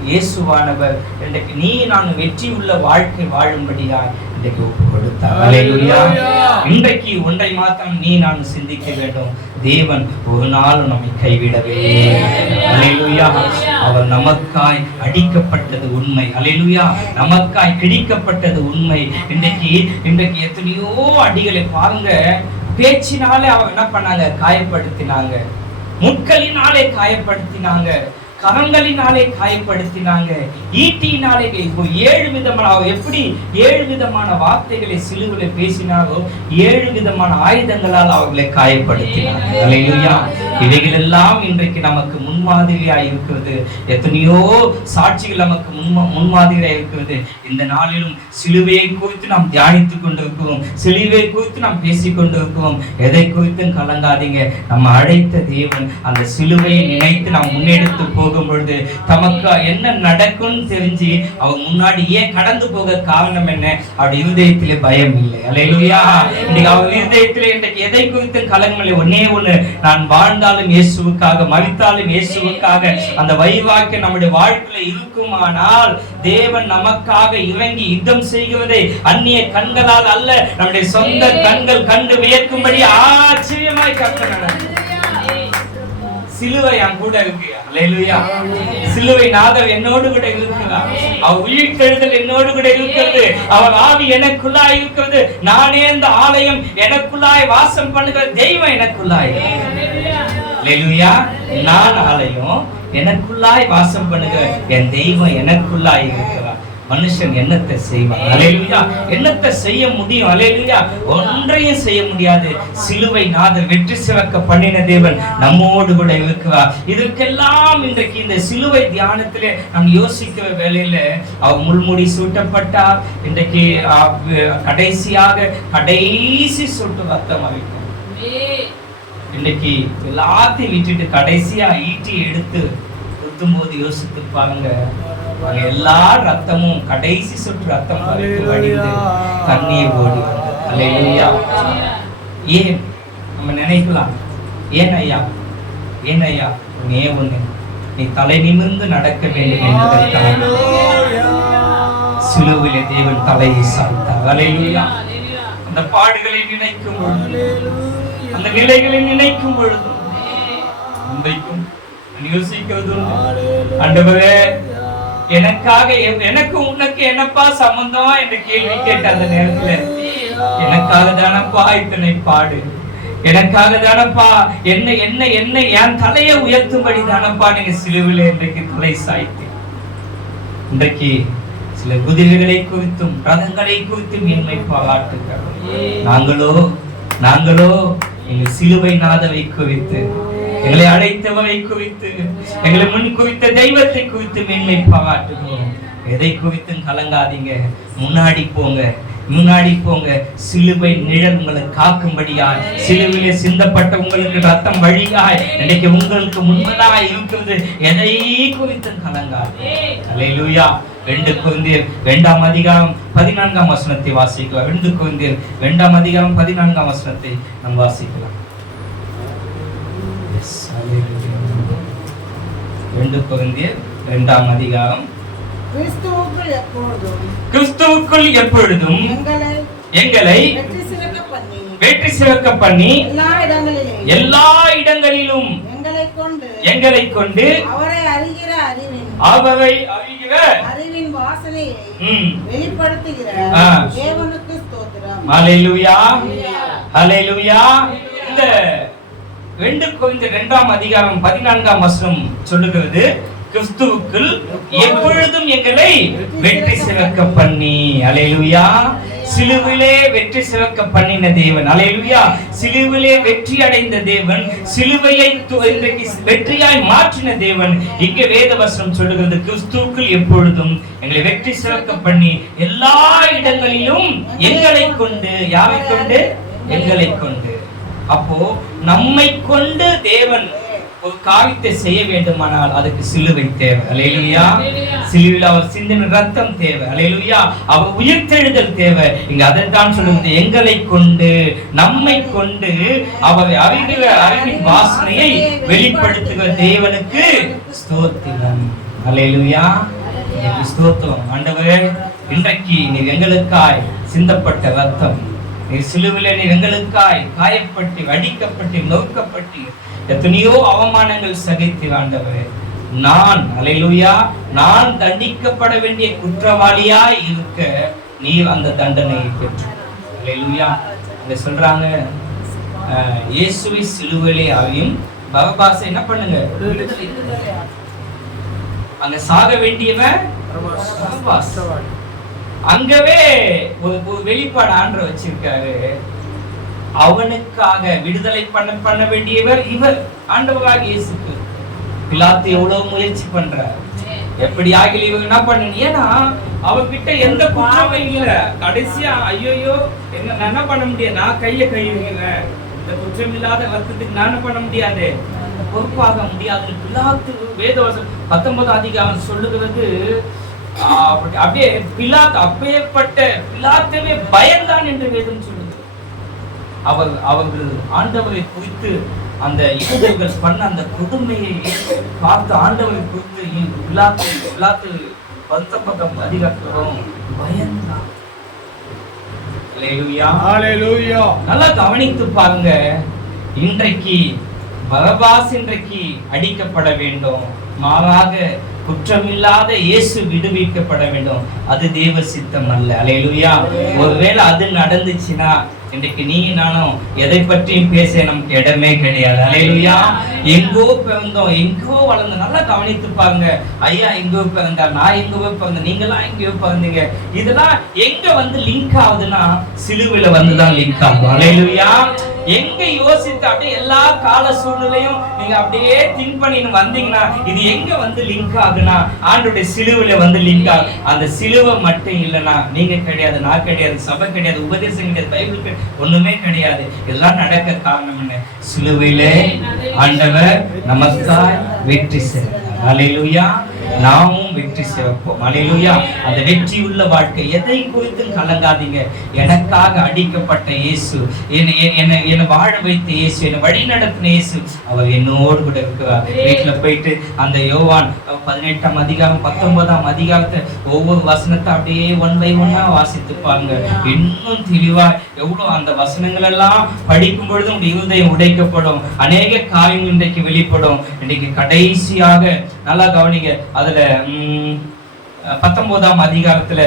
இயேசுவானவர் இன்றைக்கு நீ நான் வெற்றி உள்ள வாழ்க்கை வாழும்படியாய் இன்றைக்கு ஒப்பு கொடுத்தார். அல்லேலூயா. இன்றைக்கு ஒன்றை மாத்திரம் நீ நான் சிந்திக்க வேண்டும், தேவன் ஒரு நாளும் நம்மை கைவிடவே. அல்லேலூயா. அவர் நமக்காய் அடிக்கப்பட்டது உண்மை. அல்லேலூயா. நமக்காய் கிழிக்கப்பட்டது உண்மை. இன்றைக்கு எத்தனையோ அடிகளை பாருங்க, பேச்சினாலே அவங்க என்ன பண்ணாங்க, காயப்படுத்தினாங்க, முட்களினாலே காயப்படுத்தினாங்க, கரங்களினாலே காயப்படுத்தினாங்க, ஈட்டியினாலே. இப்போ 7 விதமான, எப்படி 7 விதமான வார்த்தைகளை சிலுவையிலே பேசினாரோ 7 விதமான ஆயுதங்களால் அவர்களை காயப்படுத்தினாங்க. அல்லேலூயா. இவைகள் எல்லாம் இன்றைக்கு நமக்கு முன்மாதிரியாய் இருக்கிறது. எத்தனையோ சாட்சிகள் நமக்கு முன்மாதிரியாய் இருக்கிறது. இந்த நாளிலும் சிலுவையை குறித்து நாம் தியானித்துக் கொண்டிருக்கிறோம், சிலுவையை குறித்து நாம் பேசிக் கொண்டிருக்கிறோம். எதை குறித்தும் கலங்காதீங்க. நம்ம அழைத்த தேவன் அந்த சிலுவையை நினைத்து நாம் முன்னெடுத்து போகும் பொழுது தமக்கு என்ன நடக்கும் தெரிஞ்சு அவன் முன்னாடி ஏன் கடந்து போக காரணம் என்ன? அவருடைய இருதயத்திலே பயம் இல்லை. அல்லேலூயா. இன்னைக்கு அவர் இருதயத்திலே இன்றைக்கு எதை குறித்து கலங்கமில்லை. ஒன்னே ஒண்ணு, நான் வாழ்ந்தாலும் இயேசுவுக்காக, மரித்தாலும் இயேசுவுக்காக. அந்த வைவாக்கிய நம்முடைய வாழ்க்கையில இருக்குமானால் தேவன் நமக்காக இறங்கி யுத்தம் செய்கிறதை அந்நிய கண்களால் அல்ல, நம்முடைய சொந்த கண்கள் கண்டு வியக்கும்படி ஆச்சரியமாய் கர்த்தர் சிலுவை என் கூட இருக்கு. அல்லேலூயா. சிலுவை நாதர் என்னோடு கூட இருக்கிறார். அவர் உயிர்த்தெழுதல் என்னோடு கூட இருக்கிறது. அவர் ஆவி எனக்குள்ளாய் இருக்கிறது. நானே இந்த ஆலயம், எனக்குள்ளாய் வாசம் பண்ணுகிற தெய்வம் எனக்குள்ளாய். அல்லேலூயா. நான் ஆலயம், எனக்குள்ளாய் வாசம் பண்ணுகிற என் தெய்வம் எனக்குள்ளாய் இருக்கிறார். மனுஷன் என்னத்தை செய்வான்? அல்லேலூயா. என்னத்தை செய்ய முடியும்? அல்லேலூயா. ஒன்றையும் செய்ய முடியாது. சிலுவை நாதர் வெற்றி சிறக்க பண்ணின தேவன் நம்மோடு கூட இருக்கிறார். இதற்கெல்லாம் இன்றைக்கு இந்த சிலுவை தியானத்திலே நாம் யோசிக்கிற வேளையில அவர் முள்முடி சூட்டப்பட்டார். இன்றைக்கு கடைசி சொட்டு ரத்தம் அளிக்கும். இன்னைக்கு எல்லாத்தையும் விட்டுட்டு கடைசியா ஈட்டி எடுத்து குத்தும் போது யோசித்து பாருங்க, எல்லா ரத்தமும் கடைசி சொட்டு ரத்தம் வடிந்து தண்ணீர் ஓடி வந்தது. அல்லேலூயா. ஏன் நம்ம நினைக்கலாம், ஏன் ஐயா ஒன்னே ஒண்ணு, நீ தலை நிமிர்ந்து நடக்க வேண்டும் என்பதற்காக சிலுவையிலே தேவன் தலையை சாய்த்தார். அல்லேலூயா. அந்த பாடுகளை நினைக்கும் பொழுது, அந்த நிலைகளை நினைக்கும் பொழுது இன்றைக்கும் யோசிக்கிறது, ஆண்டவரே எனக்காக, எனக்கு உனக்கு என்னப்பா சம்பந்தம் என்று கேள்வி கேட்ட அந்த நேரத்துல, எனக்காக தானப்பா இத்தனை பாடு, எனக்காக தானப்பா என்ன என்ன என்ன என் தலையை உயர்த்தும்படி தானப்பா நீங்க சிலுவையிலே இன்றைக்கு தலை சாய்த்து. இன்றைக்கு சில குதிரைகளை குறித்தும் ரதங்களை குறித்தும் என்னை பாராட்டுகிறார். நாங்களோ எங்கள் சிலுவை நாதவை குறித்து, எங்களை அழைத்தவரை குறித்து, எங்களை முன் குறித்த தெய்வத்தை குறித்து மேன்மை பாராட்டுகிறோம். எதை குறித்தும் கலங்காதீங்க. முன்னாடி போங்க. சிலுவை நிழல் உங்களை காக்கும்படியாய், சிலுவையிலே சிந்தப்பட்ட உங்களுக்கு ரத்தம் வழியாய் இன்னைக்கு உங்களுக்கு முன்பதாய் இருக்கிறது. எதை குறித்தும் கலங்காதீங்க. அல்லேலூயா. 2 கொரிந்தியர் 2ஆம் அதிகாரம் 14ஆம் வசனத்தை வாசிக்கலாம். 2 கொரிந்தியர் 2ஆம் அதிகாரம் 14ஆம் வசனத்தை நாம் வாசிக்கலாம். 2 கொரிந்தியர் 2ஆம் அதிகாரம். கிறிஸ்துவுக்குள் எப்பொழுதும் எங்களை வெற்றி சிறக்க பண்ணி எல்லா இடங்களிலும் எங்களை கொண்டு அவரை அறிகிற அறிவின் வாசனையை வெளிப்படுத்துகிற தேவனுக்கு ஸ்தோத்திரம். அல்லேலூயா. அல்லேலூயா. இந்த 2 கொரிந்தியர் 2ஆம் அதிகாரம் 14ஆம் வசனம் சொல்லுகிறது, கிறிஸ்துவுக்குள் எப்பொழுதும் எங்களை வெற்றி சிறக்க பண்ணி. அல்லேலூயா. சிலுவிலே வெற்றி சிறக்க பண்ணின தேவன். அல்லேலூயா. சிலுவிலே வெற்றி அடைந்த தேவன், சிலுவையை வெற்றியாய் மாற்றின தேவன். இங்கே வேத வசனம் சொல்லுகிறது, கிறிஸ்துவுக்குள் எப்பொழுதும் எங்களை வெற்றி சிறக்க பண்ணி எல்லா இடங்களிலும் எங்களை கொண்டு. யாரை கொண்டு? எங்களை கொண்டு. அப்போ நம்மை கொண்டு தேவன் ஒரு காரியத்தை செய்ய வேண்டுமானால் அதுக்கு சிலுவை தேவை. அல்லேலூயா. சிலுவையில் அவர் சிந்தின ரத்தம் தேவை. அல்லேலூயா. அவர் உயிர்த்தெழுதல் தேவை. இங்க அதைத்தான் சொல்லுவது, எங்களை கொண்டு நம்மை கொண்டு அவர் அறிவின் வாசனையை வெளிப்படுத்துகிற தேவனுக்கு ஸ்தோத்திரம். அல்லேலூயா. ஸ்தோத்திரம். ஆண்டவரே, இன்றைக்கு நீர் எங்களுக்காய் சிந்தப்பட்ட ரத்தம், நீர் சிலுவிலே நீர் எங்களுக்காய் காயப்பட்டு அடிக்கப்பட்டு நொறுக்கப்பட்டு எத்தனையோ அவமானங்கள் சகித்து ஆண்டவரே, அல்லேலூயா, நான் தண்டிக்கப்பட வேண்டிய குற்றவாளியாய் இருக்க நீர் அந்த தண்டனையை பெற்று. அல்லேலூயா. இங்க சொல்றாங்க, இயேசுவை சிலுவையிலே ஆவியும் பரபாசை என்ன பண்ணுங்க, அங்க சாக வேண்டியவன் பரபாஸ். அங்கவே ஒரு வெளிப்பாடு ஆண்டவர் வச்சிருக்காரு. அவனுக்காக விடுதலை பண்ண வேண்டியவர் இவர், ஆண்டவராக இயேசுக்கு. பிலாத்து எவ்வளவு முயற்சி பண்றார், எப்படியாக இவங்க என்ன பண்ண, ஏன்னா அவர்கிட்ட எந்த குற்றமும் இல்ல. கடைசியா ஐயோ என்ன பண்ண முடியாது, நான் கையை கழுவுகிறேன், இந்த குற்றம் இல்லாத ரத்தத்துக்கு நான் பண்ண முடியாது, பொறுப்பாக முடியாது. பிலாத்து வேதவசனம் 19 அதிகாரம் சொல்லுகிறது, அப்படியே பிலாத்து அப்பேற்பட்ட பிலாத்தவே பயந்தான் என்று வேதம் சொல்லுது. அவர்கள் ஆண்டவரை குறித்து அந்த யூதர்கள் பண்ண அந்த கொடுமையை பார்த்து ஆண்டவரை குறித்து பிலாத்து 19 அதிகாரம் பயந்தான். அல்லேலூயா. நல்லா கவனித்து பாருங்க. இன்றைக்கு பரபாஸ் இன்றைக்கு அடிக்கப்பட வேண்டும், மாறாக குற்றமில்லாத இயேசு விடுவிக்கப்பட வேண்டும். அது தேவ சித்தம் அல்ல. அல்லேலூயா. ஒருவேளை அது நடந்துச்சுன்னா இன்றைக்கு நீ நானும் எதை பற்றியும் பேச நமக்கு இடமே கிடையாது. அல்லேலூயா. எங்கோ பிறந்தோம், எங்கோ வளர்ந்தோம். நல்லா கவனித்து பாருங்க. ஐயா எங்கோ பிறந்தார், நான் எங்கோ பிறந்தேன், நீங்களாம் எங்கேயோ பிறந்தீங்க. இதெல்லாம் எங்க வந்து லிங்க் ஆகுதுன்னா சிலுவையில வந்துதான் லிங்க் ஆகும். அல்லேலூயா. எங்க யோசித்து அப்படியே எல்லா கால சூழ்நிலையும் நீங்க அப்படியே திங்க் பண்ணின்னு வந்தீங்கன்னா இது எங்க வந்து லிங்க் ஆகுனா ஆண்டவருடைய சிலுவையில வந்து லிங்க் ஆகும். அந்த சிலுவை மட்டும் இல்லைன்னா நீங்க கிடையாது, நான் கிடையாது, சபை கிடையாது, உபதேசம் கிடையாது, பைபிள் ஒண்ணுமே கிடையாது. இதெல்லாம் நடக்க காரணம் என்ன? சிலுவையிலே ஆண்டவர் நமக்காய் வெற்றி செய்தார். அல்லேலூயா. நாமும் வெற்றி சிறப்போம். அல்லேலூயா. அந்த வெற்றியுள்ள வாழ்க்கை, எதை குறித்தும் கலங்காதீங்க. எனக்காக அடிக்கப்பட்ட இயேசு, என்னை வாழ வைத்த இயேசு, என்னை வழி நடத்தின இயேசு, அவர் என்னோடு கூட இருக்கிறார். வீட்டுல போயிட்டு அந்த யோவான் 18 அதிகாரம் 19 அதிகாரத்தை ஒவ்வொரு வசனத்தை அப்படியே 1 by 1 வாசித்து பாருங்க. இன்னும் தெளிவா எவ்வளவு அந்த வசனங்கள் எல்லாம் படிக்கும் பொழுது உங்களுடைய இருதயம் உடைக்கப்படும். அநேக காரியங்கள் இன்றைக்கு வெளிப்படும். இன்றைக்கு கடைசியாக நல்லா கவனிங்க. அதுல 19 அதிகாரத்துல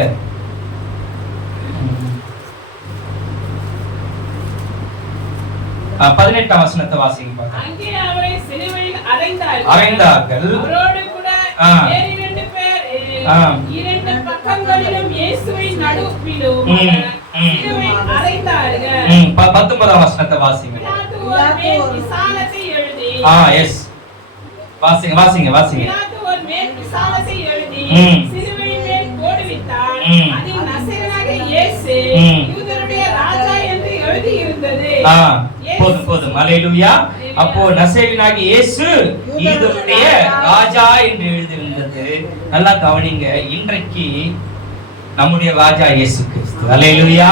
18 வசனத்தை வாசிங்க. அங்கே அவரை சிலுவையில் அறைந்தார்கள். அவரோடு கூட வேறு 2 பேர் 2 பக்கங்களிலும் இயேசுவின் நடுவிலும் சிலுவையில் அறைந்தார்கள். 19 வசனத்தை வாசிங்க. பிலாத்து ஒரு மேல் விசாலத்தை எழுதி எஸ் வாசிங்க. பிலாத்து ஒரு மேல் விசாலத்தை எழுதி சிலுவையின் மேல் போடுவித்தான். அதில் நசரேயனாகிய இயேசு யூதருடைய ராஜா என்று எழுதி இருந்தது. போதும். அல்லேலூயா. அப்போ நசரேயனாகிய இயேசு யூதருடைய ராஜா என்று எழுதியிருந்தது. நல்லா கவனிங்க. இன்றைக்கு நம்முடைய ராஜா இயேசு கிறிஸ்து. அல்லேலூயா.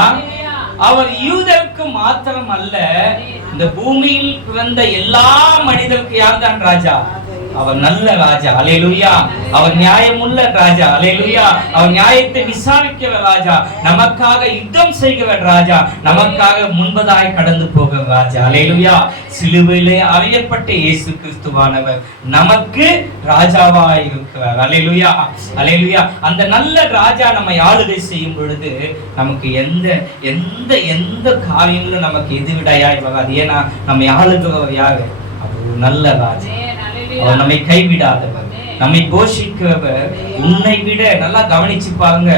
அவர் யூதருக்கு மாத்திரம் அல்ல, இந்த பூமியில் பிறந்த எல்லா மனிதருக்கு யார்தான் ராஜா? அவர் நல்ல ராஜா. அல்லேலூயா. அவர் நியாயமுள்ள ராஜா. அல்லேலூயா. அவர் நியாயத்தை விசாரிக்கிற ராஜா, நமக்காக யுத்தம் செய்கிற ராஜா, நமக்காக முன்பதாய் கடந்து போகிற ராஜா. அல்லேலூயா. சிலுவையிலே அறையப்பட்ட இயேசு கிறிஸ்துவானவர் நமக்கு ராஜாவாய் இருக்கிறார். அல்லேலூயா. அல்லேலூயா. அந்த நல்ல ராஜா நம்மை ஆளுகை செய்யும் பொழுது நமக்கு எந்த எந்த எந்த காரியங்களும் நமக்கு எதிர்விடையாய் வராது. ஏன்னா நம்மை ஆளுகிறவர் யாரு? அவர் நல்ல ராஜா. அவர் நம்மை கைவிடாதவர், நம்மை போஷிக்கிறவர், உன்னை விட நல்லா கவனிச்சு பாருங்க,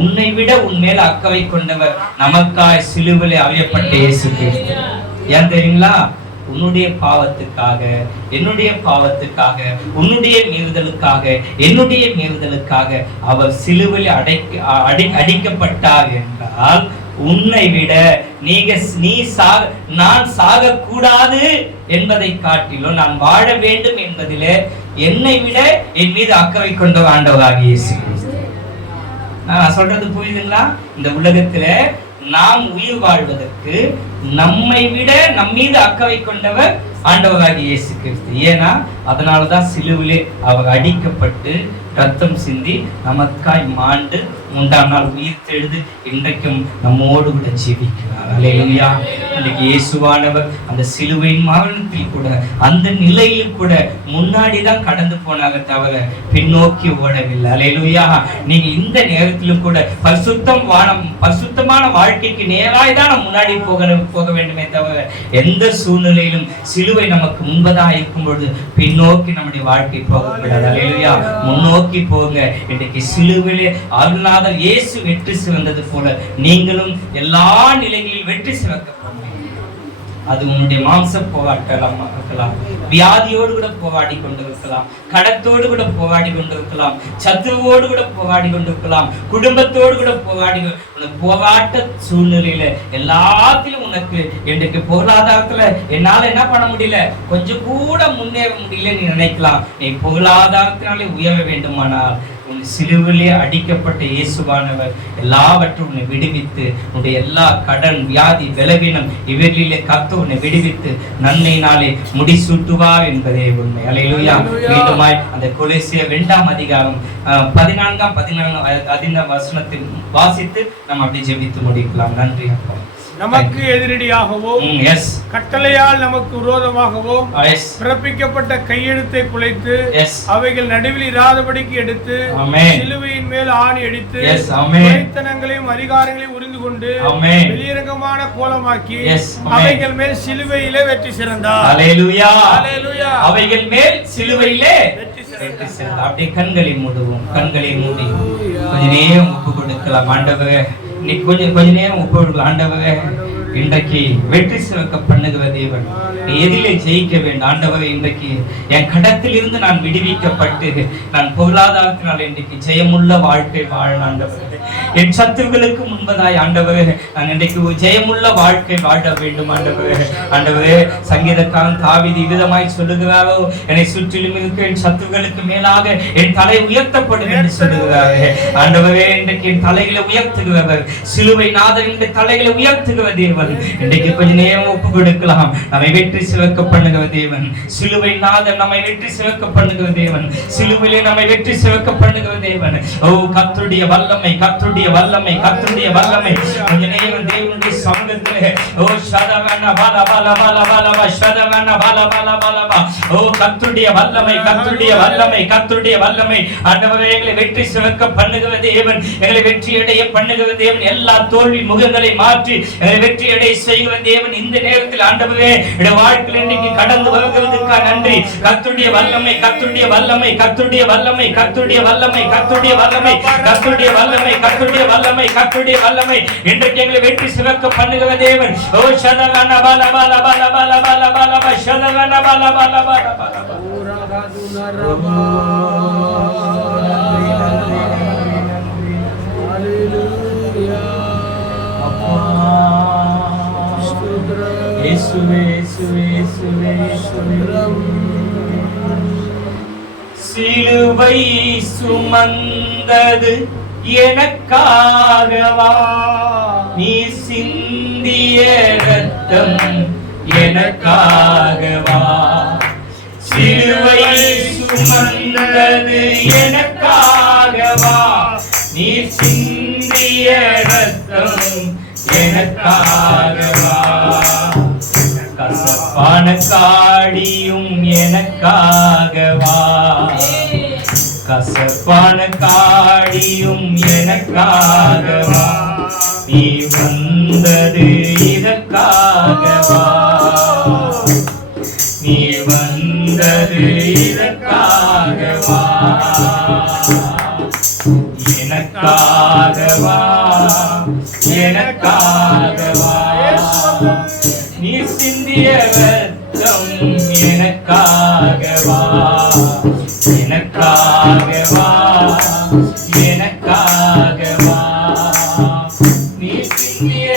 உன்னை விட உன் மேல அக்கறை கொண்டவர் நமக்காய் சிலுவையிலே அறையப்பட்ட இயேசு கிறிஸ்து. ஏன் தெரியுங்களா? உன்னுடைய பாவத்துக்காக, என்னுடைய பாவத்துக்காக, உன்னுடைய மீறுதலுக்காக, என்னுடைய மீறுதலுக்காக அவர் சிலுவையில் அடிக்கப்பட்டார் என்றால் உன்னை விட நான் சாக கூடாது என்பதை காட்டிலும் நான் வாழ வேண்டும் என்பதிலே என்னை விட என் மீது அக்கறை கொண்ட ஆண்டவராகிய இயேசு கிறிஸ்து. நான் சொல்றது புரியுதுங்களா? இந்த உலகத்துல நாம் உயிர் வாழ்வதற்கு நம்மை விட நம் மீது அக்கறை கொண்டவர் ஆண்டவராகிய இயேசு கிறிஸ்து. ஏன்னா அதனாலதான் சிலுவிலே அவர் அடிக்கப்பட்டு ரத்தம் சிந்தி நமக்காய் மாண்டு 3ஆம் நாள் உயிர் தெழுது இன்றைக்கும் நம்மோடு கூட ஜீவிக்கிறார். அல்லேலூயா. இன்னைக்கு இயேசுவானவர் அந்த சிலுவையின் மரணத்தில் கூட அந்த நிலையில் கூட முன்னாடிதான் கடந்து போனாங்க தவிர பின்னோக்கி ஓடவில்லை. அல்லேலூயா. நீங்க இந்த நேரத்திலும் கூட பரிசுத்தமான வாழ்க்கைக்கு நேராய் தான் முன்னாடி போக வேண்டுமே தவிர எந்த சூழ்நிலையிலும் சிலுவை நமக்கு முன்பதாக இருக்கும் பொழுது பின்னோக்கி நம்முடைய வாழ்க்கை போகக்கூடாது. அல்லேலூயா. முன்னோக்கி போங்க. இன்றைக்கு சிலுவையிலே அருள்நாதர் இயேசு வெற்றி சிறந்தது போல நீங்களும் எல்லா நிலைகளிலும் வெற்றி சிறக்க. அது உன்னுடைய மாம்ச போராட்டம் இருக்கலாம், வியாதியோடு கூட போராடி கொண்டிருக்கலாம், கடத்தோடு கூட போராடி கொண்டிருக்கலாம், சத்துருவோடு கூட போராடி கொண்டிருக்கலாம், குடும்பத்தோடு கூட போராட்ட சூழ்நிலையில எல்லாத்திலும் உனக்கு இன்றைக்கு பொருளாதாரத்துல என்னால என்ன பண்ண முடியல, கொஞ்சம் கூட முன்னேற முடியல நீ நினைக்கலாம். நீ பொருளாதாரத்தினாலே உயர வேண்டுமானால் உன் சிலுவிலே அடிக்கப்பட்ட இயேசுவானவர் எல்லாவற்றும் உன்னை விடுவித்து உன்னுடைய எல்லா கடன், வியாதி, பலவீனம் இவர்களிலே கர்த்தர் உன்னை விடுவித்து நன்மையினாலே முடிசூட்டுவார் என்பதே உண்மை. அல்லேலூயா. மீண்டுமாய் அந்த கொலோசியர் 2ஆம் அதிகாரம் 14 வசனத்தில் வாசித்து நம்ம அப்படி ஜெபித்து முடிக்கலாம். நன்றி அப்பா. நமக்கு எதிரடியாகவும் கட்டளையால் நமக்கு விரோதமாகவும் பிறப்பிக்கப்பட்ட கையெழுத்தை குலைத்து அவைகள் நடுவில் இராதபடிக்கு எடுத்து சிலுவையின் மேல் ஆணி அடித்து துரைத்தனங்களையும் அதிகாரங்களையும் உறிந்து கொண்டு வெளியரங்கமான கோலமாக்கி அவைகள் மேல் சிலுவையிலே வெற்றி சிறந்தார். அல்லேலூயா. அவைகள் மேல் சிலுவையிலே வெற்றி சிறந்தார். அப்படியே கண்களை மூடுவோம். கண்களை மூடி கொஞ்ச நேரம் ஒப்பு கொடுக்கலாம். ஆண்டவரே நீ கொஞ்ச நேரம் ஒப்பு கொடுக்கலாம். ஆண்டவரே இன்றைக்கு வெற்றி சிறக்க பண்ணுகிற தேவன், நீ எதிலே ஜெயிக்க வேண்டும் ஆண்டவரே. இன்றைக்கு என் கடத்தில் இருந்து நான் விடுவிக்கப்பட்டு நான் பொருளாதாரத்தினால் இன்றைக்கு ஜெயமுள்ள வாழ்க்கை வாழ ஆண்டவரே. என் சத்துருக்களுக்கு முன்பதாய் ஆண்டவரே நான் இன்றைக்கு ஜெயமுள்ள வாழ்க்கை வாழ வேண்டும் ஆண்டவரே. ஆண்டவரே சங்கீதக்காரன் தாவீது விதமாய் சொல்லுகிறாரோ, என்னை சுற்றிலும் இருக்க என் சத்துருக்களுக்கு மேலாக என் தலை உயர்த்தப்படும் என்று சொல்லுகிறாரே. ஆண்டவரே இன்றைக்கு என் தலைகளை உயர்த்துகிறவர் சிலுவை நாதர் இந்த தலைகளை உயர்த்துகிற தேவன். இன்றைக்கு கொஞ்ச நேரம் ஒப்பு கொடுக்கலாம். நம்மை வெற்றி சிறக்க பண்ணுகிற தேவன், சிலுவை நாதர் நம்மை வெற்றி சிறக்க பண்ணுகிற தேவன், சிலுவையிலே நம்மை வெற்றி சிறக்க பண்ணுகிற தேவன். ஓ கர்த்தருடைய வல்லமை, கர்த்தருடைய வல்லமை, கர்த்தருடைய வல்லமை. கொஞ்ச நேரம் தேவனுடைய சமூகத்திலே ஓ ஷதவன பால பால பால பால ஷதவன பால பால பால ஓ கர்த்தருடைய வல்லமை, கர்த்தருடைய வல்லமை, கர்த்தருடைய வல்லமை. ஆண்டவரே எங்களை வெற்றி சிறக்க பண்ணுகிற தேவன், எங்களை வெற்றி அடைய பண்ணுகிற தேவன், எல்லா தோல்வி முகங்களை மாற்றி எங்களை வெற்றி அடைய செய்கிற தேவன். இந்த நேரத்தில் ஆண்டவரே என்னுடைய வாழ்க்கையில் இன்னைக்கு கடந்து வருகிறதுக்காக நன்றி. கர்த்தருடைய வல்லமை, கர்த்தருடைய வல்லமை, கர்த்தருடைய வல்லமை, கர்த்தருடைய வல்லமை, கர்த்தருடைய வல்லமை, கர்த்தருடைய வல்லமை, கர்த்தருடைய வல்லமை, கர்த்தருடைய வல்லமை. இன்றைக்கு எங்களை வெற்றி சிறக்க பண்ணுகிற தேவன். ஓ ஷதவன பால பால பால பால பால பால ஷதவன பால பால பால பால சிலுவை சுமந்தது எனக்காகவா, நீ சிந்திய ரத்தம் எனக்காகவா. சிலுவை சுமந்தது எனக்காகவா, நீ சிந்திய ரத்தம் எனக்காகவா. கசப்பான காடியும் எனக்காகவா, கசப்பான காடியும் எனக்காகவா. நீ வந்தது இதற்காகவா, நீ வந்தது இதற்காகவா, எனக்காகவா, எனக்காகவா. நீ சிந்திய ரத்தம் எனக்காகவா, எனக்காகவா, எனக்காகவா. நீ சிந்திய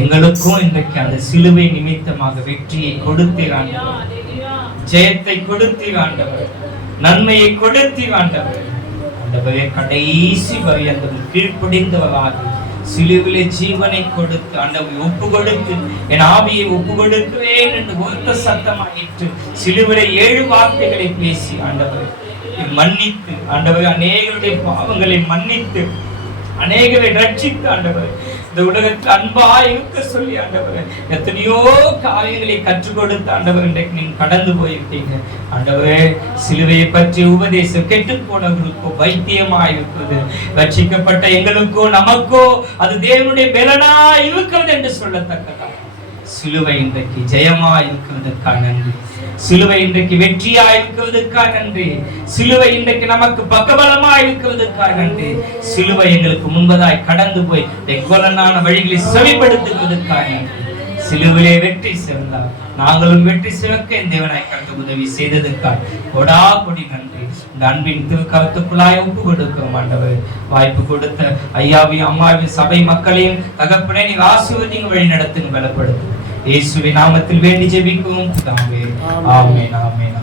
எங்களுக்கும் இன்றைக்கு அந்த சிலுவை நிமித்தமாக வெற்றியை கொடுத்தீர் ஆண்டவர், ஜெயத்தை கொடுத்தீர் ஆண்டவர், நன்மையை கொடுத்தீர் ஆண்டவர். ஆண்டவரே, கடைசி வரை அந்த கீழ்ப்படிந்தவராக சிலுவிலே ஜீவனை கொடுத்து ஆண்டவரை ஒப்பு கொடுத்து என் ஆவியை ஒப்பு கொடுக்குவேன் என்று ஒத்த சத்தமாயிற்று. சிலுவிலே 7 வார்த்தைகளை பேசி ஆண்டவரை மன்னித்து, ஆண்டவரை அநேகருடைய பாவங்களை மன்னித்து, அநேகரை ரட்சித்து, ஆண்டவர் இந்த உலகத்தில் அன்பா இருக்க சொல்லி ஆண்டவர் எத்தனையோ காரியங்களை கற்றுக் கொடுத்து ஆண்டவர் இன்றைக்கு நீங்க கடந்து போயிருக்கீங்க. ஆண்டவரே, சிலுவையை பற்றி உபதேசம் கெட்டு போனவர்களுக்கோ வைத்தியமா இருக்கிறது, ரட்சிக்கப்பட்ட எங்களுக்கோ நமக்கோ அது தேவனுடைய பலனா இருக்கிறது என்று சொல்லத்தக்கதா சிலுவை இன்றைக்கு ஜெயமா இருக்கிறதற்காக நன்றி. சிலுவை இன்றைக்கு வெற்றியா இருக்கிறதுக்காக நன்றி. சிலுவை இன்றைக்கு நமக்கு பக்கபலமா இருக்கிறதுக்காக நன்றி. சிலுவை எங்களுக்கு முன்பதாய் கடந்து போய் கொலனான வழிகளை செவிப்படுத்துவதற்காக நன்றி. சிலுவிலே வெற்றி சிறந்தார், நாங்களும் வெற்றி சிறக்க என் தேவனாய் கண்டு உதவி செய்ததற்காக கொடா கொடி நன்றி. இந்த அன்பின் திருக்கரத்துக்குள்ளாய் ஒப்பு கொடுக்க ஆண்டவர் வாய்ப்பு கொடுத்த ஐயாவையும் அம்மாவையும் சபை மக்களையும் தகப்பனே நீங்க ஆசீர்வதிங்க, வழி நடத்துங்க, பலப்படுத்துங்க. இயேசுவின் நாமத்தில் வேண்டி ஜெபிக்கவும். ஆமென், ஆமென், ஆமென்.